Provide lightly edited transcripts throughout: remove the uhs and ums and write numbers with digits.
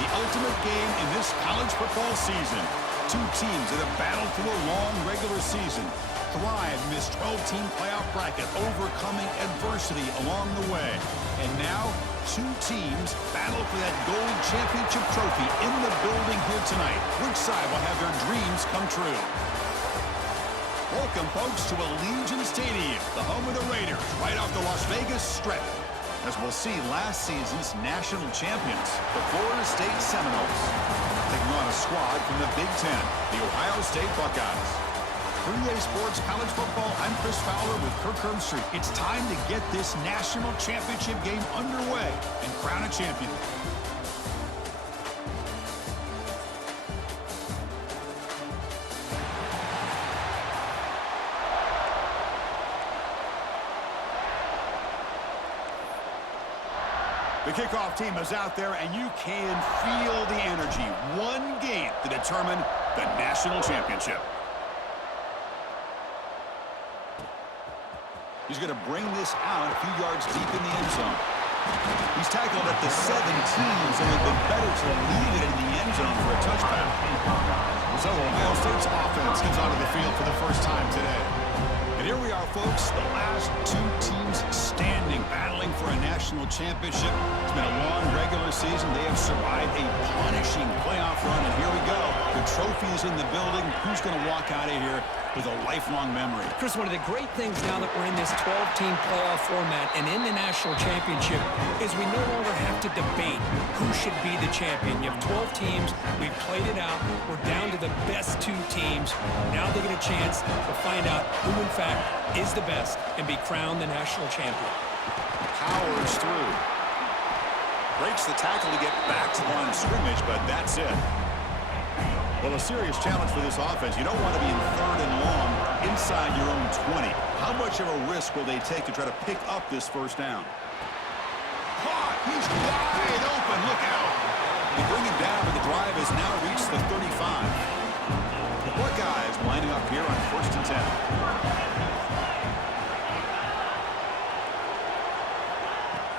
the ultimate game in this college football season. Two teams that have battled through a long regular season, thrive in this 12-team playoff bracket, overcoming adversity along the way. And now, two teams battle for that gold championship trophy in the building here tonight. Which side will have their dreams come true? Welcome, folks, to Allegiant Stadium, the home of the Raiders, right off the Las Vegas Strip. As we'll see last season's national champions, the Florida State Seminoles, taking on a squad from the Big Ten, the Ohio State Buckeyes. 3A Sports College Football, I'm Chris Fowler with Kirk Herbstreit. It's time to get this national championship game underway and crown a champion. The kickoff team is out there, and you can feel the energy. One game to determine the national championship. He's going to bring this out a few yards deep in the end zone. He's tackled at the 17, so it would be better to leave it in the end zone for a touchdown. So Ohio State's offense comes onto the field for the first time today. And here we are, folks, the last two teams standing, battling for a national championship. It's been a long regular season. They have survived a punishing playoff run, and here we go. The trophy is in the building. Who's going to walk out of here with a lifelong memory? Chris, one of the great things now that we're in this 12-team playoff format and in the national championship is we no longer have to debate who should be the champion. You have 12 teams. We've played it out. We're down to the best two teams. Now they get a chance to find out who, in fact, is the best and be crowned the national champion. Powers through. Breaks the tackle to get back to the line of scrimmage, but that's it. Well, a serious challenge for this offense. You don't want to be in third and long inside your own 20. How much of a risk will they take to try to pick up this first down? Caught! He's wide open. Look out! They bring him down, but the drive has now reached the 35. The Buckeyes lining up here on 1st and 10.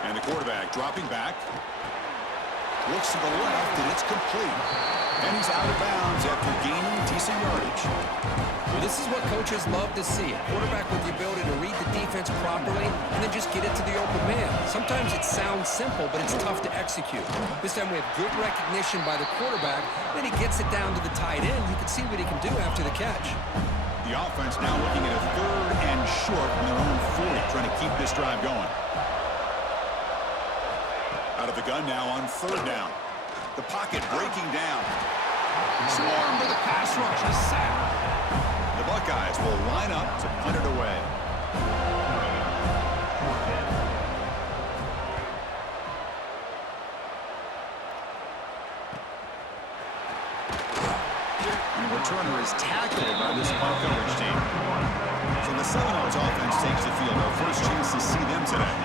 And the quarterback dropping back. Looks to the left, and it's complete. And he's out of bounds after gaining decent yardage. Well, this is what coaches love to see. A quarterback with the ability to read the defense properly and then just get it to the open man. Sometimes it sounds simple, but it's tough to execute. This time we have good recognition by the quarterback. Then he gets it down to the tight end. You can see what he can do after the catch. The offense now looking at a 3rd and short from their own 40, trying to keep this drive going. Out of the gun now on 3rd down. The pocket breaking down. Swarmed with a pass rush. A sack. The Buckeyes will line up to punt it away. And the returner is tackled by this punt coverage team. So the Seminoles offense takes the field. Our first chance to see them today.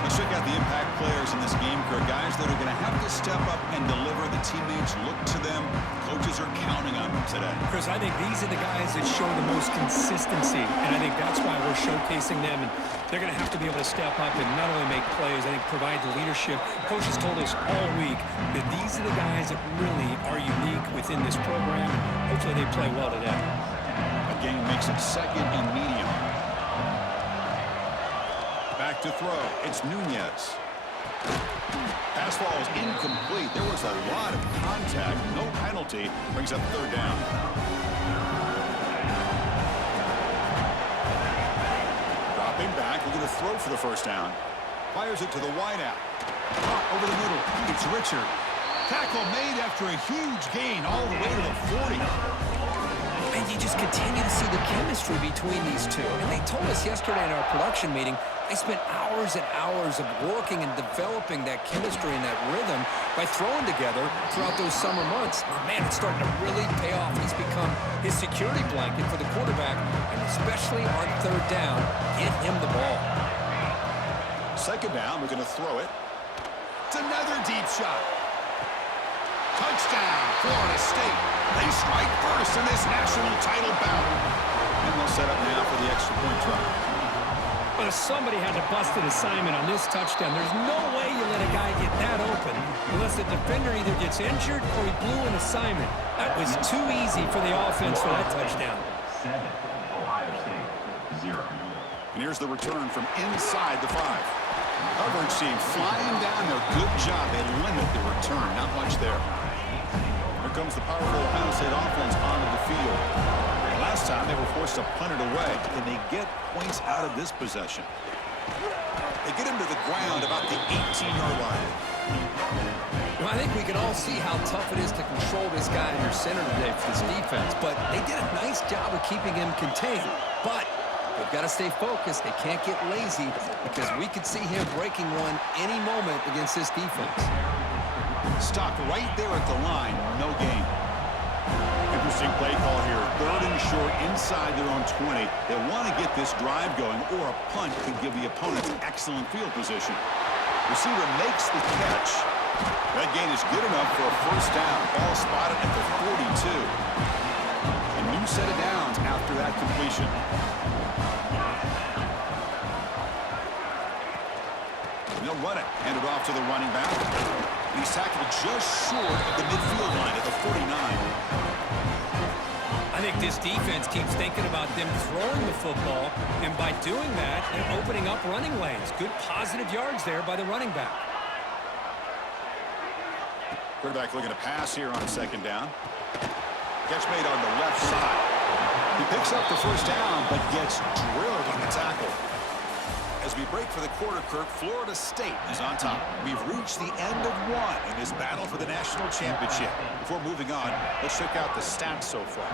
Let's check out the impact players in this game, Kirk. Guys that are going to have to step up and deliver. The teammates look to them. Coaches are counting on them today. Chris, I think these are the guys that show the most consistency, and I think that's why we're showcasing them. And they're going to have to be able to step up and not only make plays, I think provide the leadership. Coaches told us all week that these are the guys that really are unique within this program. Hopefully they play well today. A game makes it 2nd and medium. Back to throw. It's Nunez. Pass ball is incomplete. There was a lot of contact. No penalty. Brings up 3rd down. Dropping back. We're going to throw for the first down. Fires it to the wideout. Caught over the middle. It's Richard. Tackle made after a huge gain all the way to the 40. And you just continue to see the chemistry between these two. And they told us yesterday in our production meeting, they spent hours and hours of working and developing that chemistry and that rhythm by throwing together throughout those summer months. And man, it's starting to really pay off. He's become his security blanket for the quarterback, and especially on 3rd down, get him the ball. 2nd down, we're going to throw it. It's another deep shot. Touchdown, Florida State. They strike first in this national title bout. And they'll set up now for the extra point try. Well, somebody had to bust an assignment on this touchdown. There's no way you let a guy get that open unless the defender either gets injured or he blew an assignment. That was too easy for the offense for that touchdown. 7, Ohio State, 0. And here's the return from inside the 5. Coverage team flying down there. Good job. They limit the return. Not much there. Here comes the powerful Ohio State offense onto the field. Last time they were forced to punt it away. Can they get points out of this possession? They get him to the ground about the 18-yard line. Well, I think we can all see how tough it is to control this guy under center today for this defense, but they did a nice job of keeping him contained. But they've got to stay focused. They can't get lazy because we could see him breaking one any moment against this defense. Stopped right there at the line. No gain. Interesting play call here. 3rd and short inside their own 20. They want to get this drive going, or a punt could give the opponent excellent field position. Receiver makes the catch. That gain is good enough for a first down. Ball spotted at the 42. A new set of downs after that completion. They'll run it. Hand it off to the running back. And he's tackled just short of the midfield line at the 49. I think this defense keeps thinking about them throwing the football, and by doing that, they're opening up running lanes. Good positive yards there by the running back. Quarterback looking to pass here on 2nd down. Catch made on the left side. He picks up the first down, but gets drilled on the tackle. As we break for the quarter, Kirk, Florida State is on top. We've reached the end of one in this battle for the national championship. Before moving on, let's check out the stats so far.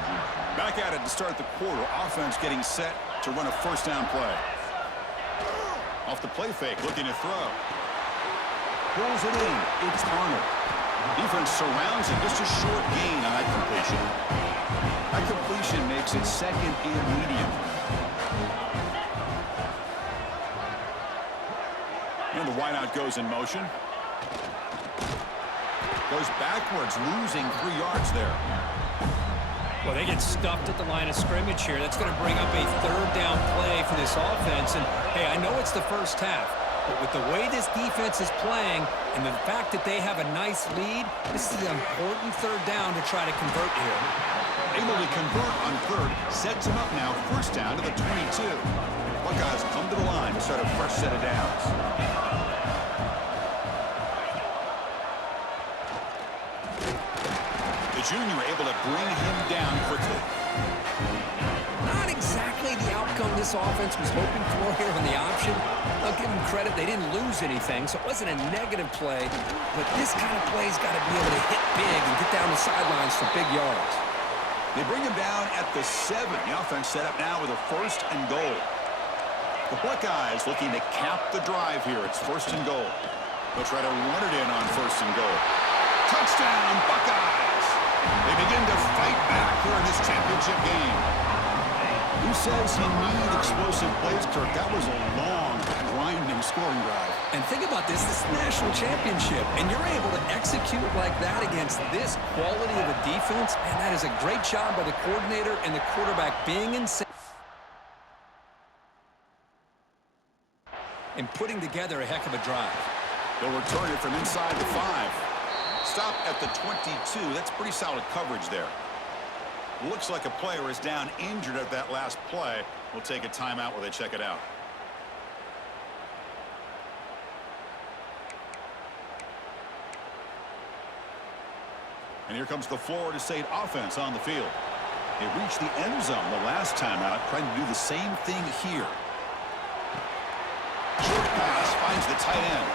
Back at it to start the quarter. Offense getting set to run a first down play. Off the play fake, looking to throw. Pulls it in. It's Arnold. Defense surrounds him. Just a short gain on that completion. That completion makes it 2nd and medium. And the wideout goes in motion. Goes backwards, losing 3 yards there. Well, they get stuffed at the line of scrimmage here. That's going to bring up a 3rd down play for this offense. And, hey, I know it's the first half, but with the way this defense is playing and the fact that they have a nice lead, this is an important 3rd down to try to convert here. Able to convert on 3rd, sets him up now, first down to the 22. Buckeyes come to the line to start a fresh set of downs. The junior able to bring him down quickly. Not exactly the outcome this offense was hoping for here on the option. I'll give them credit. They didn't lose anything, so it wasn't a negative play. But this kind of play's got to be able to hit big and get down the sidelines for big yards. They bring him down at the 7. The offense set up now with a 1st and goal. The Buckeyes looking to cap the drive here. It's 1st and goal. They'll try to run it in on 1st and goal. Touchdown, Buckeyes! They begin to fight back here in this championship game. Who says you need explosive plays, Kirk? That was a long, grinding scoring drive. And think about this. This is the national championship, and you're able to execute like that against this quality of a defense, and that is a great job by the coordinator and the quarterback being in sync and putting together a heck of a drive. They'll return it from inside the 5. Stop at the 22. That's pretty solid coverage there. Looks like a player is down injured at that last play. We'll take a timeout while they check it out. And here comes the Florida State offense on the field. They reached the end zone the last time out, trying to do the same thing here. Short pass finds the tight end.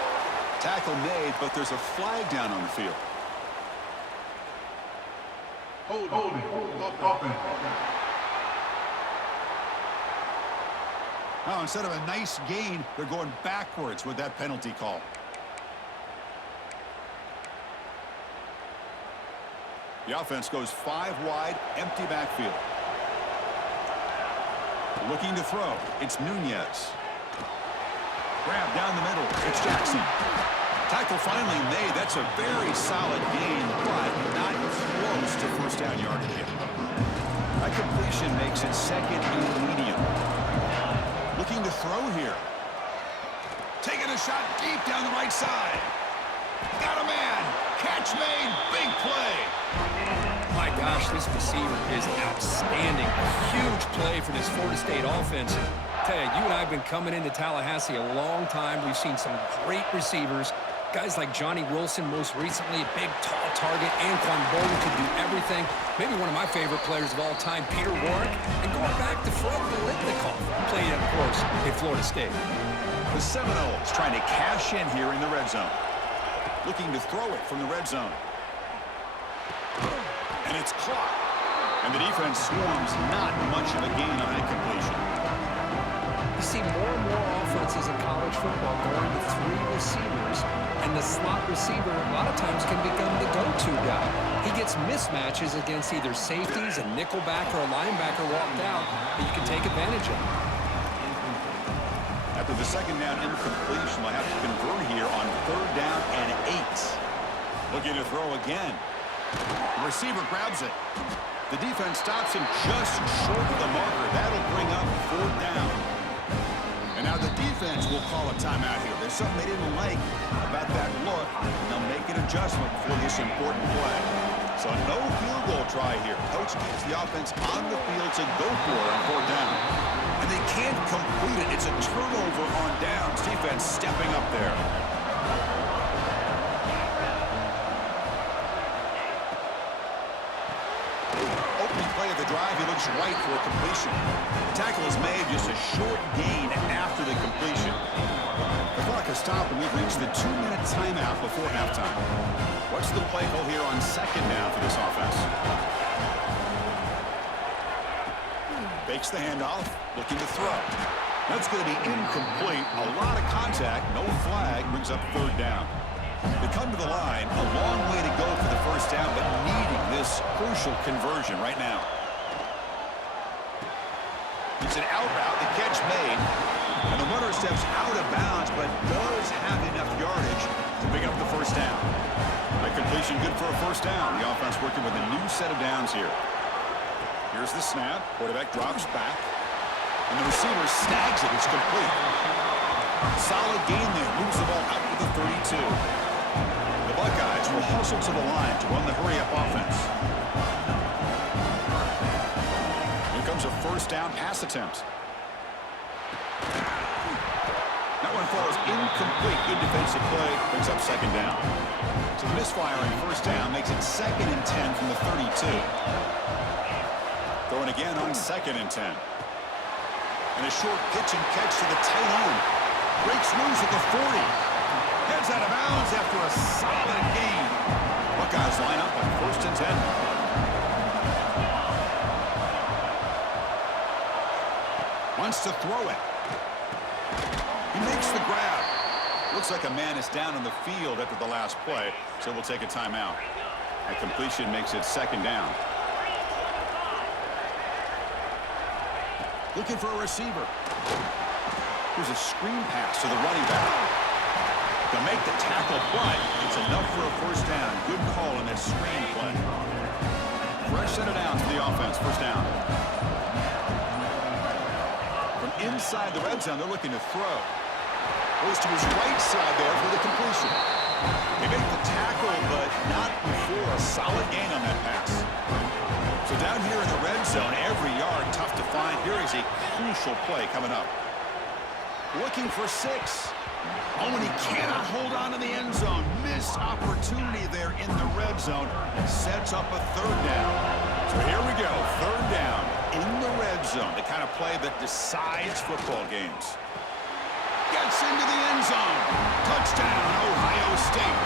Tackle made, but there's a flag down on the field. Hold it. Now, instead of a nice gain, they're going backwards with that penalty call. The offense goes 5 wide, empty backfield. Looking to throw. It's Nunez. Grab down the middle. It's Jackson. Tackle finally made. That's a very solid gain, but not close to first down yardage yet. That completion makes it 2nd and medium. Looking to throw here. Taking a shot deep down the right side. Got a man. Catch made. Big play. My gosh, this receiver is outstanding. A huge play for this Florida State offense. And tell you, you and I have been coming into Tallahassee a long time. We've seen some great receivers. Guys like Johnny Wilson, most recently, a big, tall target. Anquan Bolden could do everything. Maybe one of my favorite players of all time, Peter Warrick. And going back to Fred Biletnikoff, played, of course, at Florida State. The Seminoles trying to cash in here in the red zone. Looking to throw it from the red zone. And it's caught. And the defense swarms not much of a gain on that completion. You see more and more offenses in college football going to 3 receivers, and the slot receiver a lot of times can become the go-to guy. He gets mismatches against either safeties, a nickelback, or a linebacker walked out that you can take advantage of. After the second down incompletion, they'll have to convert here on 3rd down and 8. Looking to throw again. The receiver grabs it. The defense stops him just short of the marker. That'll bring up 4th down. And now the defense will call a timeout here. There's something they didn't like about that look, and they'll make an adjustment for this important play. So no field goal try here. Coach keeps the offense on the field to go for it on 4th down. And they can't complete it. It's a turnover on downs. Defense stepping up there. Opening play of the drive, he looks right for a completion. The tackle is made, just a short gain after the completion. The clock has stopped, and we've reached the 2-minute timeout before halftime. What's the play call here on 2nd down for this offense? Fakes the handoff, looking to throw. That's going to be incomplete. A lot of contact, no flag, brings up 3rd down. They come to the line, a long way to go for the 1st down, but needing this crucial conversion right now. It's an out route, the catch made, and the runner steps out of bounds, but does have enough yardage to pick up the 1st down. That completion good for a 1st down. The offense working with a new set of downs here. Here's the snap. Quarterback drops back. And the receiver snags it. It's complete. Solid gain there. Moves the ball out to the 32. The Buckeyes will hustle to the line to run the hurry-up offense. Here comes a 1st down pass attempt. That one falls incomplete. Good defensive play. Brings up 2nd down. So the misfire on 1st down makes it 2nd and 10 from the 32. Throwing again on 2nd and 10. And a short pitch and catch to the tight end. Breaks loose at the 40. Heads out of bounds after a solid gain. Buckeyes line up on 1st and 10. Wants to throw it. He makes the grab. Looks like a man is down on the field after the last play, so we'll take a timeout. A completion makes it 2nd down. Looking for a receiver. Here's a screen pass to the running back. To make the tackle play, it's enough for a 1st down. Good call on that screen play. Fresh set of downs for the offense. 1st down. From inside the red zone, they're looking to throw. Goes to his right side there for the completion. They make the tackle, but not before a solid gain on that pass. So down here in the red zone, every yard tough to find. Here is a crucial play coming up. Looking for 6. Oh, and he cannot hold on to the end zone. Missed opportunity there in the red zone. Sets up a 3rd down. So here we go, 3rd down in the red zone. The kind of play that decides football games. Gets into the end zone. Touchdown, Ohio State.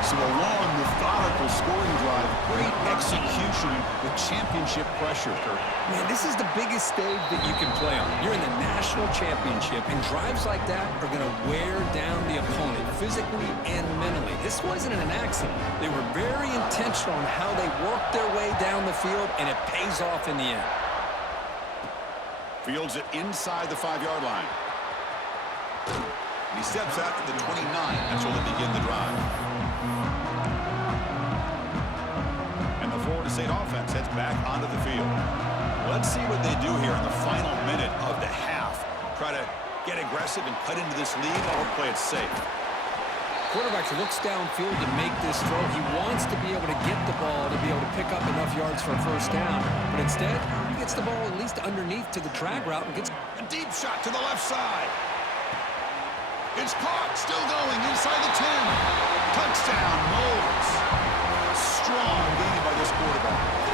So a long, methodical scoring drive. Great execution with championship pressure, Kirk. Man, this is the biggest stage that you can play on. You're in the national championship, and drives like that are going to wear down the opponent physically and mentally. This wasn't an accident. They were very intentional on how they worked their way down the field, and it pays off in the end. Fields it inside the 5-yard line. And he steps out to the 29. That's where they begin the drive. And the Florida State offense heads back onto the field. Let's see what they do here in the final minute of the half. Try to get aggressive and cut into this lead or play it safe. Quarterback looks downfield to make this throw. He wants to be able to get the ball to be able to pick up enough yards for a first down. But instead, he gets the ball at least underneath to the drag route and gets a deep shot to the left side. It's caught. Still going inside the 10. Touchdown, Knowles. Strong game by this quarterback.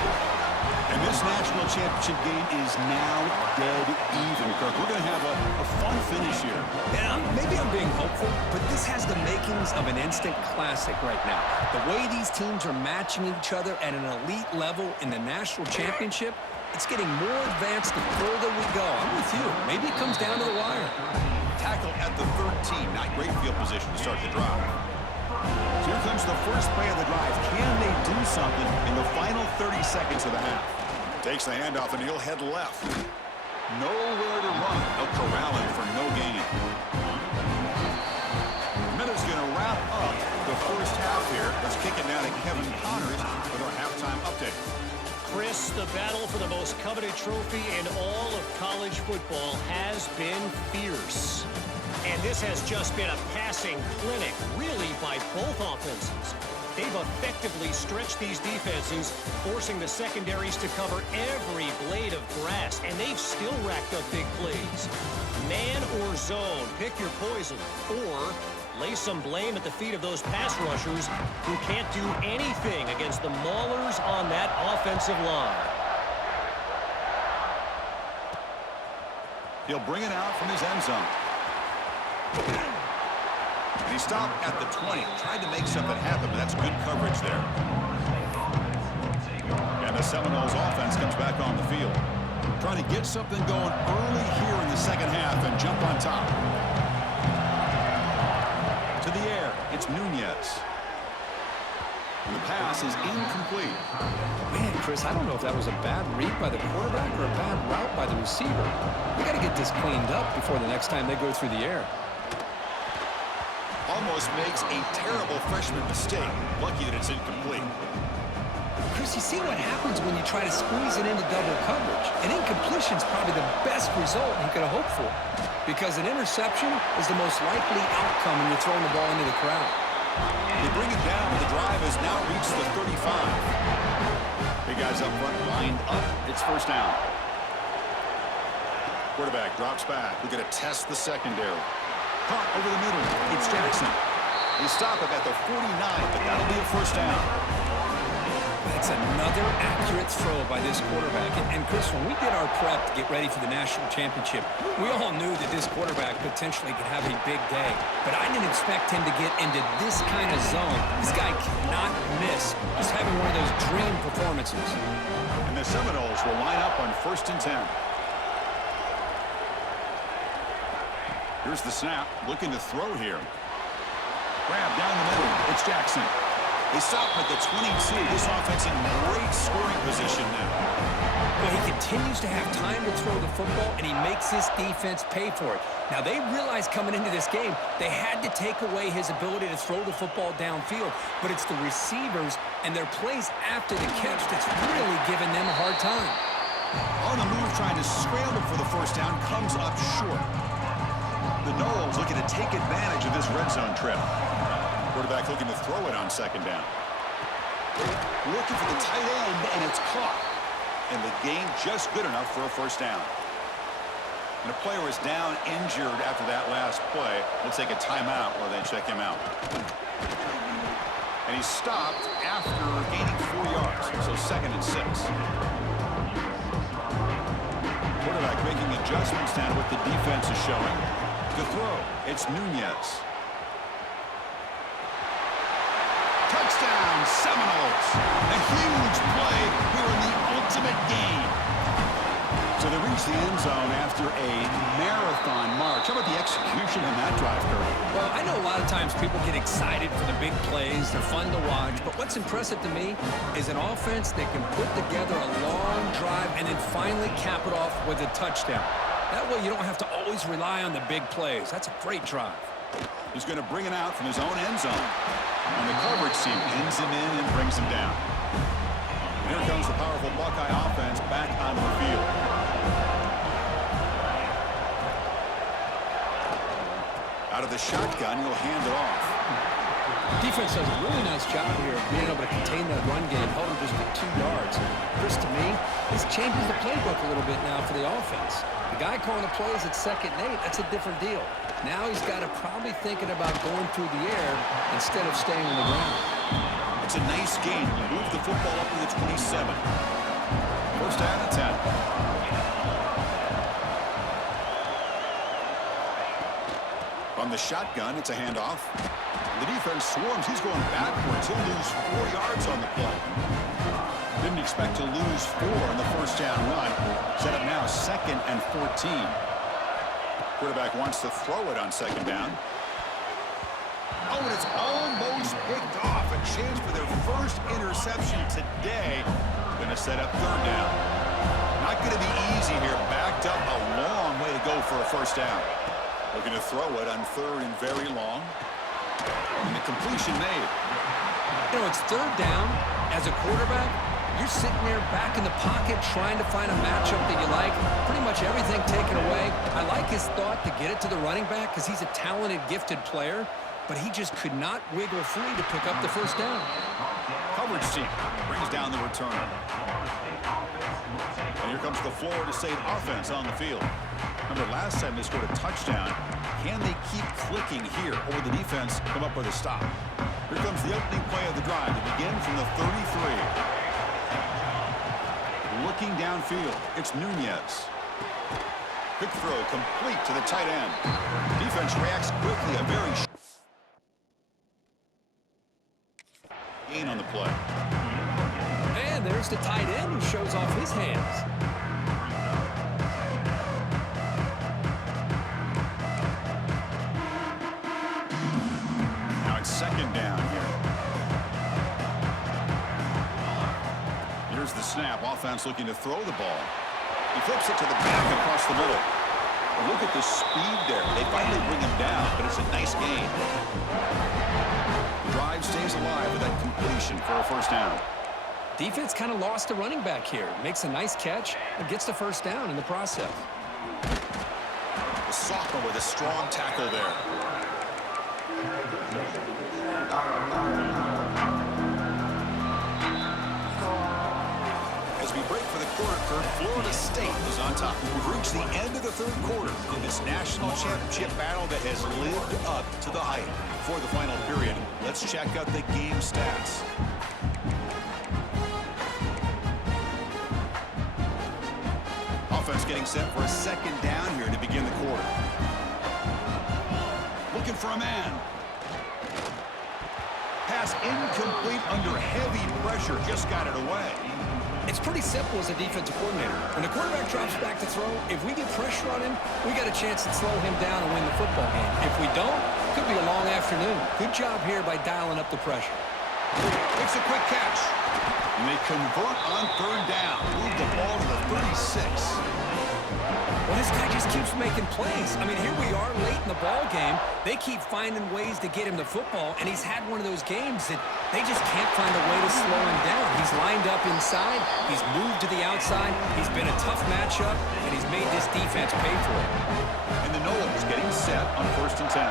And this national championship game is now dead even, Kirk. We're going to have a fun finish here. Yeah, maybe I'm being hopeful, but this has the makings of an instant classic right now. The way these teams are matching each other at an elite level in the national championship, it's getting more advanced the further we go. I'm with you. Maybe it comes down to the wire. Tackle at the 13. Not great field position to start the drive. So here comes the first play of the drive. Can they do something in the final 30 seconds of the half? Takes the handoff, and he'll head left. Nowhere to run. They'll corral him for no gain. Minute's going to wrap up the first half here. Let's kick it down to Kevin Connors with our halftime update. Chris, the battle for the most coveted trophy in all of college football has been fierce. And this has just been a passing clinic, really, by both offenses. They've effectively stretched these defenses, forcing the secondaries to cover every blade of grass, and they've still racked up big plays. Man or zone, pick your poison, or lay some blame at the feet of those pass rushers who can't do anything against the maulers on that offensive line. He'll bring it out from his end zone. And he stopped at the 20. Tried to make something happen, but that's good coverage there. And the Seminoles offense comes back on the field. Trying to get something going early here in the second half and jump on top. To the air, it's Nunez. And the pass is incomplete. Man, Chris, I don't know if that was a bad read by the quarterback or a bad route by the receiver. We got to get this cleaned up before the next time they go through the air. Almost makes a terrible freshman mistake. Lucky that it's incomplete. Chris, you see what happens when you try to squeeze it into double coverage. An incompletion is probably the best result you could have hoped for, because an interception is the most likely outcome when you're throwing the ball into the crowd. They bring it down. The drive has now reached the 35. Big guys up front lined up. It's first down. Quarterback drops back. We're going to test the secondary. Caught over the middle. It's Jackson. They stop him at the 49, but that'll be a first down. That's another accurate throw by this quarterback. And Chris, when we did our prep to get ready for the national championship, we all knew that this quarterback potentially could have a big day. But I didn't expect him to get into this kind of zone. This guy cannot miss. Just having one of those dream performances. And the Seminoles will line up on 1st and 10. Here's the snap, looking to throw here. Grab down the middle. It's Jackson. They stop him at the 22. This offense in great scoring position now. Well, he continues to have time to throw the football, and he makes this defense pay for it. Now, they realized coming into this game, they had to take away his ability to throw the football downfield, but it's the receivers and their plays after the catch that's really giving them a hard time. On the move, trying to scramble for the first down, comes up short. The Knowles looking to take advantage of this red zone trip. Quarterback looking to throw it on second down. Looking for the tight end, and it's caught. And the gain just good enough for a first down. And a player is down injured after that last play. We'll take a timeout while they check him out. And he's stopped after gaining 4 yards, so 2nd and 6. Quarterback making adjustments now what the defense is showing. To throw, it's Nunez. Touchdown, Seminoles. A huge play here in the ultimate game. So they reach the end zone after a marathon march. How about the execution in that drive, Kirk? Well, I know a lot of times people get excited for the big plays. They're fun to watch. But what's impressive to me is an offense that can put together a long drive and then finally cap it off with a touchdown. That way you don't have to always rely on the big plays. That's a great drive. He's going to bring it out from his own end zone. And the coverage team pins him in and brings him down. And here comes the powerful Buckeye offense back onto the field. Out of the shotgun, he'll hand it off. Defense does a really nice job here of being able to contain that run game, hold him just at 2 yards. Chris, to me, this changes the playbook a little bit now for the offense. The guy calling the plays at 2nd and 8, that's a different deal. Now he's got to probably thinking about going through the air instead of staying on the ground. It's a nice game. Move the football up to the 27. First down and 10. From the shotgun, it's a handoff. The defense swarms. He's going backwards. He'll lose 4 yards on the play. Didn't expect to lose 4 in the first down run. Set up now 2nd and 14. Quarterback wants to throw it on 2nd down. Oh, and it's almost picked off. A chance for their first interception today. Going to set up 3rd down. Not going to be easy here. Backed up a long way to go for a first down. Looking to throw it on 3rd and very long. And the completion made. You know, it's 3rd down. As a quarterback, you're sitting there back in the pocket trying to find a matchup that you like. Pretty much everything taken away. I like his thought to get it to the running back because he's a talented, gifted player, but he just could not wiggle free to pick up the first down. Coverage team brings down the returner. And here comes the Florida State offense on the field. Remember, last time they scored a touchdown. Can they keep clicking here, or will the defense come up with a stop? Here comes the opening play of the drive. They begin from the 33. Looking downfield, it's Nunez. Quick throw complete to the tight end. Defense reacts quickly. A very gain on the play. And there's the tight end who shows off his hands. Now it's 2nd down here. Here's the snap. Offense looking to throw the ball. He flips it to the back across the middle. And look at the speed there. They finally bring him down, but it's a nice gain. The drive stays alive with that completion for a first down. Defense kind of lost a running back here. Makes a nice catch and gets the first down in the process. The sophomore with a strong tackle there. As we break for the quarter, Kirk, Florida State is on top. We've reached the end of the 3rd quarter in this national championship battle that has lived up to the hype. For the final period, let's check out the game stats. Offense getting set for a 2nd down here to begin the quarter. Looking for a man. Pass incomplete under heavy pressure. Just got it away. It's pretty simple as a defensive coordinator. When the quarterback drops back to throw, if we get pressure on him, we got a chance to slow him down and win the football game. If we don't, it could be a long afternoon. Good job here by dialing up the pressure. It's a quick catch. And they convert on 3rd down. Move the ball to the 36. Well, this guy just keeps making plays. I mean, here we are late in the ball game. They keep finding ways to get him the football, and he's had one of those games that they just can't find a way to slow him down. He's lined up inside. He's moved to the outside. He's been a tough matchup, and he's made this defense pay for it. And the Noles getting set on 1st and 10.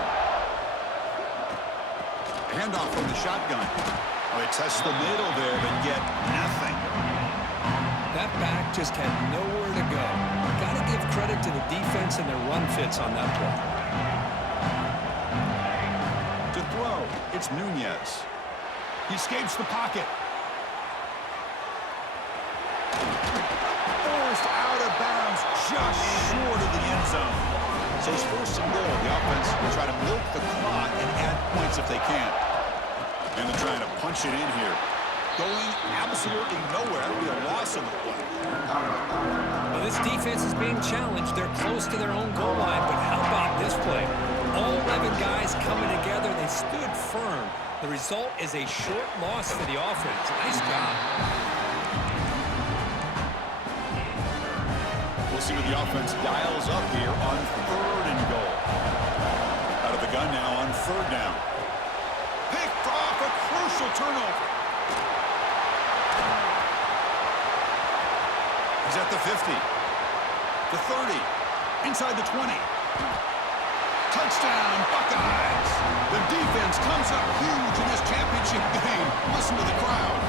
Handoff from the shotgun. Oh, they test the middle there, but get nothing. That back just had nowhere to go. Got to give credit to the defense and their run fits on that play. To throw, it's Nunez. He escapes the pocket. Forced out of bounds, just short of the end zone. So it's 1st and goal. The offense will try to milk the clock and add points if they can. And they're trying to punch it in here. Going absolutely nowhere. That would be a loss on the play. Well, this defense is being challenged. They're close to their own goal line, but how about this play? All 11 guys coming together. They stood firm. The result is a short loss for the offense. Nice job. We'll see what the offense dials up here on 3rd and goal. Out of the gun now on 3rd down. Picked off, a crucial turnover. He's at the 50, the 30, inside the 20. Touchdown, Buckeyes! The defense comes up huge in this championship game. Listen to the crowd.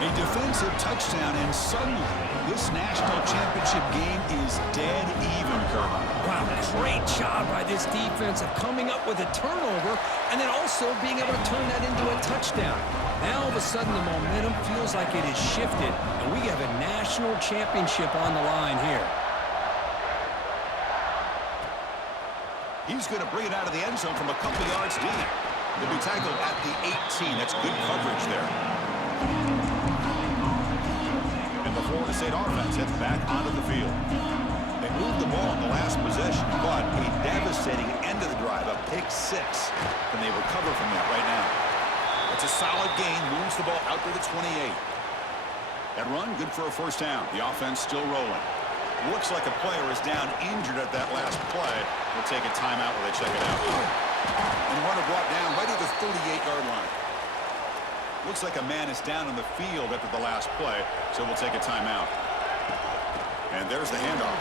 A defensive touchdown, and suddenly this national championship game is dead even, Kirk. Wow, great job by this defense of coming up with a turnover and then also being able to turn that into a touchdown. Now, all of a sudden, the momentum feels like it has shifted, and we have a national championship on the line here. He's going to bring it out of the end zone from a couple yards deep. They'll be tackled at the 18. That's good coverage there. And the Florida State offense heads back onto the field. They moved the ball in the last possession, but a devastating end of the drive, a pick six. And they recover from that right now. It's a solid gain, moves the ball out to the 28. That run, good for a first down. The offense still rolling. Looks like a player is down injured at that last play. We'll take a timeout while they check it out. And runner brought down right at the 38-yard line. Looks like a man is down on the field after the last play, so we'll take a timeout. And there's the handoff.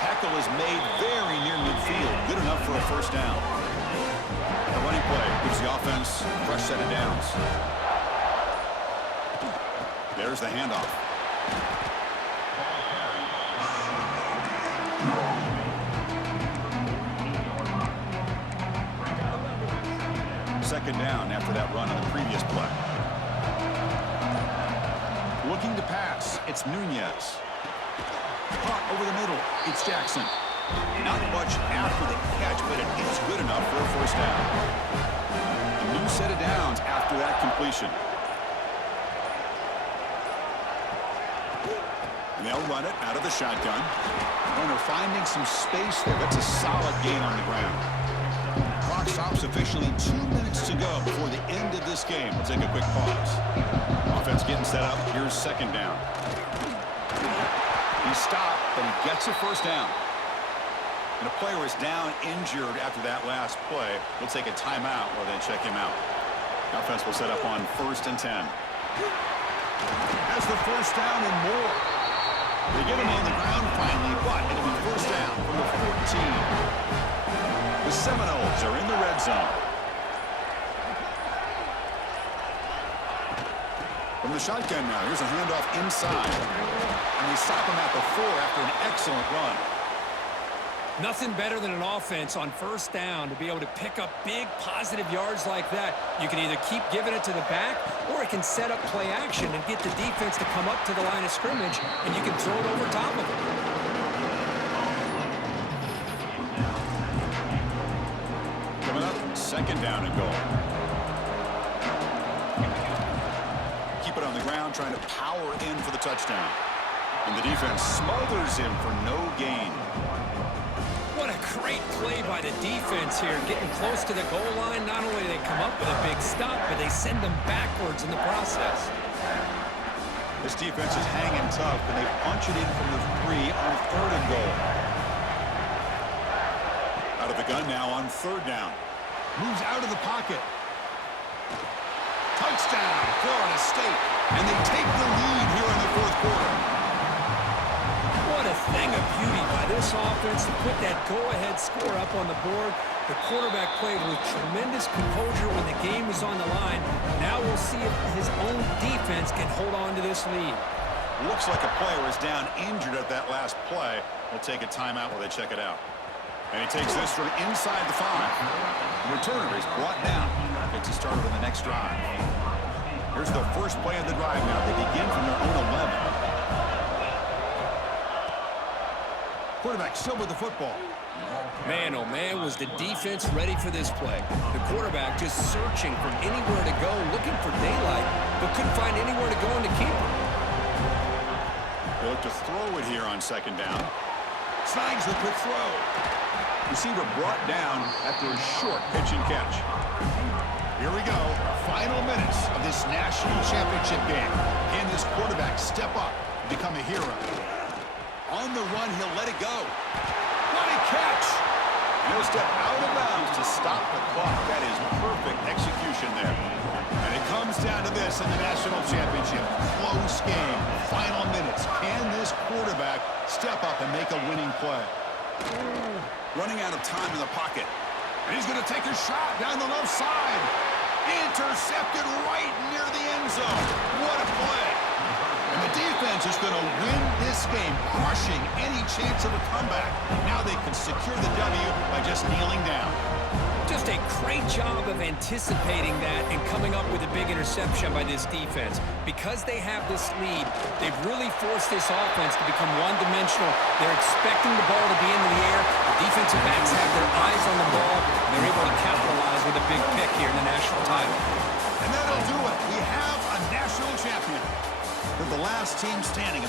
Tackle is made very near midfield. Good enough for a first down. The running play gives the offense a fresh set of downs. There's the handoff. Second down after that run on the previous play. Looking to pass, it's Nunez. Caught over the middle, it's Jackson. Not much after the catch, but it is good enough for a first down. A new set of downs after that completion. And they'll run it out of the shotgun. Runner finding some space there. That's a solid gain on the ground. Clock stops officially 2 minutes to go before the end of this game. We'll take a quick pause. Offense getting set up. Here's second down. He stopped, but he gets a first down. And a player is down injured after that last play. We'll take a timeout while they check him out. Offense will set up on 1st and 10. Has the first down and more. They get him on the ground finally, but it'll be first down from the 14. The Seminoles are in the red zone. From the shotgun now, here's a handoff inside. And they stop him at the 4 after an excellent run. Nothing better than an offense on first down to be able to pick up big positive yards like that. You can either keep giving it to the back, or it can set up play action and get the defense to come up to the line of scrimmage, and you can throw it over top of it. Coming up, second down and goal. Keep it on the ground, trying to power in for the touchdown. And the defense smothers him for no gain. What a great play by the defense here. Getting close to the goal line, not only do they come up with a big stop, but they send them backwards in the process. This defense is hanging tough, and they punch it in from the 3 on 3rd and goal. Out of the gun now on 3rd down. Moves out of the pocket. Touchdown, Florida State. And they take the lead here in the 4th quarter. What a thing of beauty by this offense to put that go-ahead score up on the board. The quarterback played with tremendous composure when the game was on the line. Now we'll see if his own defense can hold on to this lead. Looks like a player is down injured at that last play. We'll take a timeout while they check it out. And he takes this from inside the 5. The returner is brought down. Gets it started on the next drive. Here's the first play of the drive now. They begin from their own 11. Quarterback still with the football. Man, oh man, was the defense ready for this play. The quarterback just searching for anywhere to go, looking for daylight, but couldn't find anywhere to go in the keeper. They look to throw it here on second down. Snags the quick throw. Receiver brought down after a short pitch and catch. Here we go. Final minutes of this national championship game. Can this quarterback step up and become a hero? On the run, he'll let it go. What a catch! And he'll step out of bounds to stop the clock. That is perfect execution there. And it comes down to this in the national championship. Close game. Final minutes. Can this quarterback step up and make a winning play? Running out of time in the pocket. And he's going to take a shot down the left side. Intercepted right near the end zone. What a play. And the defense is going to win this game, crushing any chance of a comeback. Now they can secure the W by just kneeling down. Just a great job of anticipating that and coming up with a big interception by this defense. Because they have this lead, they've really forced this offense to become one-dimensional. They're expecting the ball to be into the air. The defensive backs have their eyes on the ball. And they're able to capitalize with a big pick here in the national title. And that'll do it. We have a national champion. They're the last team standing in the